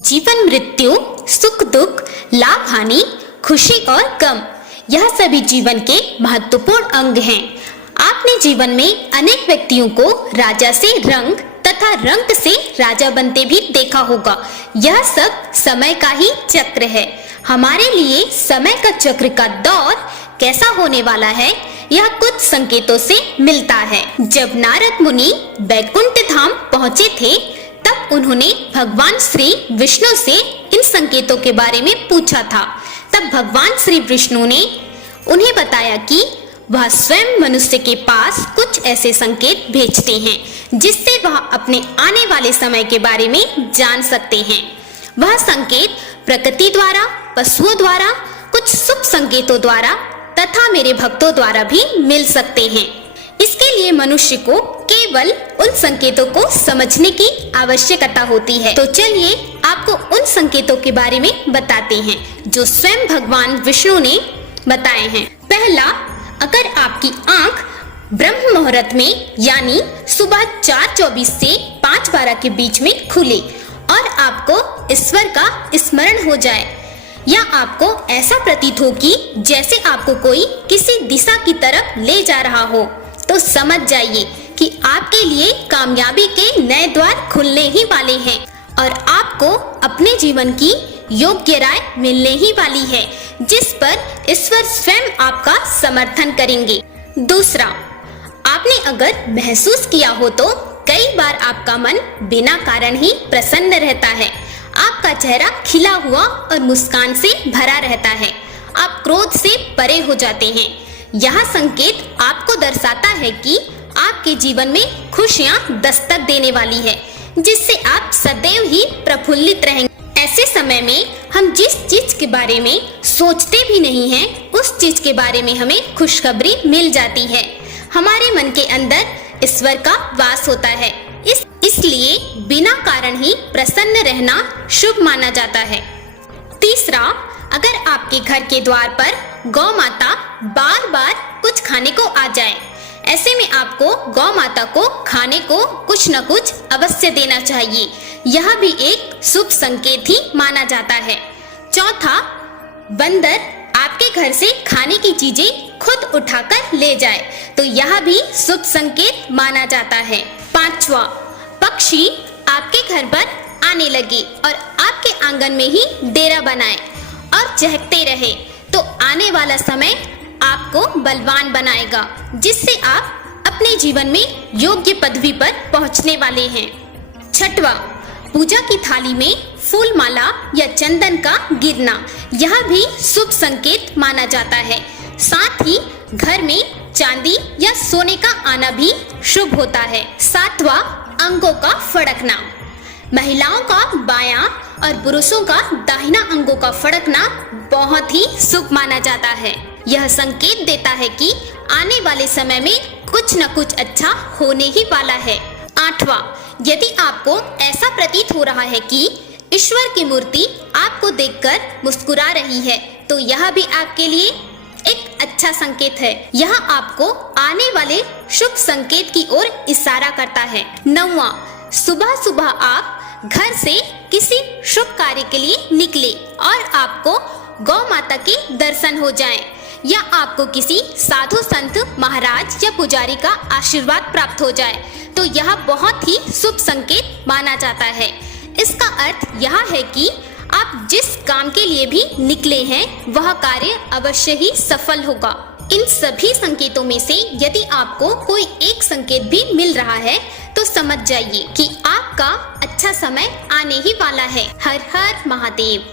जीवन मृत्यु, सुख दुख, लाभ हानि, खुशी और गम, यह सभी जीवन के महत्वपूर्ण अंग हैं। आपने जीवन में अनेक व्यक्तियों को राजा से रंग तथा रंग से राजा बनते भी देखा होगा। यह सब समय का ही चक्र है। हमारे लिए समय का चक्र का दौर कैसा होने वाला है, यह कुछ संकेतों से मिलता है। जब नारद मुनि बैकुंठ धाम पहुँचे थे, तब उन्होंने भगवान श्री विष्णु से इन संकेतों के बारे में पूछा था। तब भगवान श्री विष्णु ने उन्हें बताया कि वह स्वयं मनुष्य के पास कुछ ऐसे संकेत भेजते हैं जिससे वह अपने आने वाले समय के बारे में जान सकते हैं। वह संकेत प्रकृति द्वारा, पशुओं द्वारा, कुछ शुभ संकेतों द्वारा तथा मेरे भक्तों द्वारा भी मिल सकते हैं। इसके लिए मनुष्य को केवल उन संकेतों को समझने की आवश्यकता होती है। तो चलिए आपको उन संकेतों के बारे में बताते हैं जो स्वयं भगवान विष्णु ने बताए हैं। पहला, अगर आपकी आंख ब्रह्म मुहूर्त में यानी सुबह 4:24 से 5:12 के बीच में खुले और आपको ईश्वर का स्मरण हो जाए, या आपको ऐसा प्रतीत हो कि जैसे आपको कोई किसी दिशा की तरफ ले जा रहा हो, तो समझ जाइए कि आपके लिए कामयाबी के नए द्वार खुलने ही वाले हैं और आपको अपने जीवन की योग्य राय मिलने ही वाली है, जिस पर ईश्वर स्वयं आपका समर्थन करेंगे। दूसरा, आपने अगर महसूस किया हो तो कई बार आपका मन बिना कारण ही प्रसन्न रहता है। आपका चेहरा खिला हुआ और मुस्कान से भरा रहता है। आप क्रोध से परे हो जाते हैं। यह संकेत आपको दर्शाता है कि आपके जीवन में खुशियां दस्तक देने वाली है, जिससे आप सदैव ही प्रफुल्लित रहेंगे। ऐसे समय में हम जिस चीज के बारे में सोचते भी नहीं हैं, उस चीज के बारे में हमें खुशखबरी मिल जाती है। हमारे मन के अंदर ईश्वर का वास होता है, इसलिए बिना कारण ही प्रसन्न रहना शुभ माना जाता है। तीसरा, अगर आपके घर के द्वार पर गौ माता बार बार कुछ खाने को आ जाए, ऐसे में आपको गौ माता को खाने को कुछ न कुछ अवश्य देना चाहिए। यह भी एक शुभ संकेत ही माना जाता है। चौथा, बंदर आपके घर से खाने की चीजें खुद उठाकर ले जाए, तो यह भी शुभ संकेत माना जाता है। पांचवा, पक्षी आपके घर पर आने लगे और आपके आंगन में ही डेरा बनाए और चहकते रहे, तो आने वाला समय आपको बलवान बनाएगा, जिससे आप अपने जीवन में योग्य पदवी पर पहुंचने वाले हैं। छठवा, पूजा की थाली में फूल माला या चंदन का गिरना, यह भी शुभ संकेत माना जाता है। साथ ही घर में चांदी या सोने का आना भी शुभ होता है। सातवां, अंगों का फड़कना। महिलाओं का बायां और पुरुषों का दाहिना अंगों का फड़कना बहुत ही शुभ माना जाता है। यह संकेत देता है कि आने वाले समय में कुछ न कुछ अच्छा होने ही वाला है। आठवां, यदि आपको ऐसा प्रतीत हो रहा है कि ईश्वर की मूर्ति आपको देखकर मुस्कुरा रही है, तो यह भी आपके लिए एक अच्छा संकेत है। यह आपको आने वाले शुभ संकेत की ओर इशारा करता है। नौवां, सुबह सुबह आप घर से किसी शुभ कार्य के लिए निकले और आपको गौ माता के दर्शन हो जाएं, या आपको किसी साधु संत महाराज या पुजारी का आशीर्वाद प्राप्त हो जाए, तो यह बहुत ही शुभ संकेत माना जाता है। इसका अर्थ यह है कि आप जिस काम के लिए भी निकले हैं, वह कार्य अवश्य ही सफल होगा। इन सभी संकेतों में से यदि आपको कोई एक संकेत भी मिल रहा है, तो समझ जाइए कि आपका अच्छा समय आने ही वाला है। हर हर महादेव।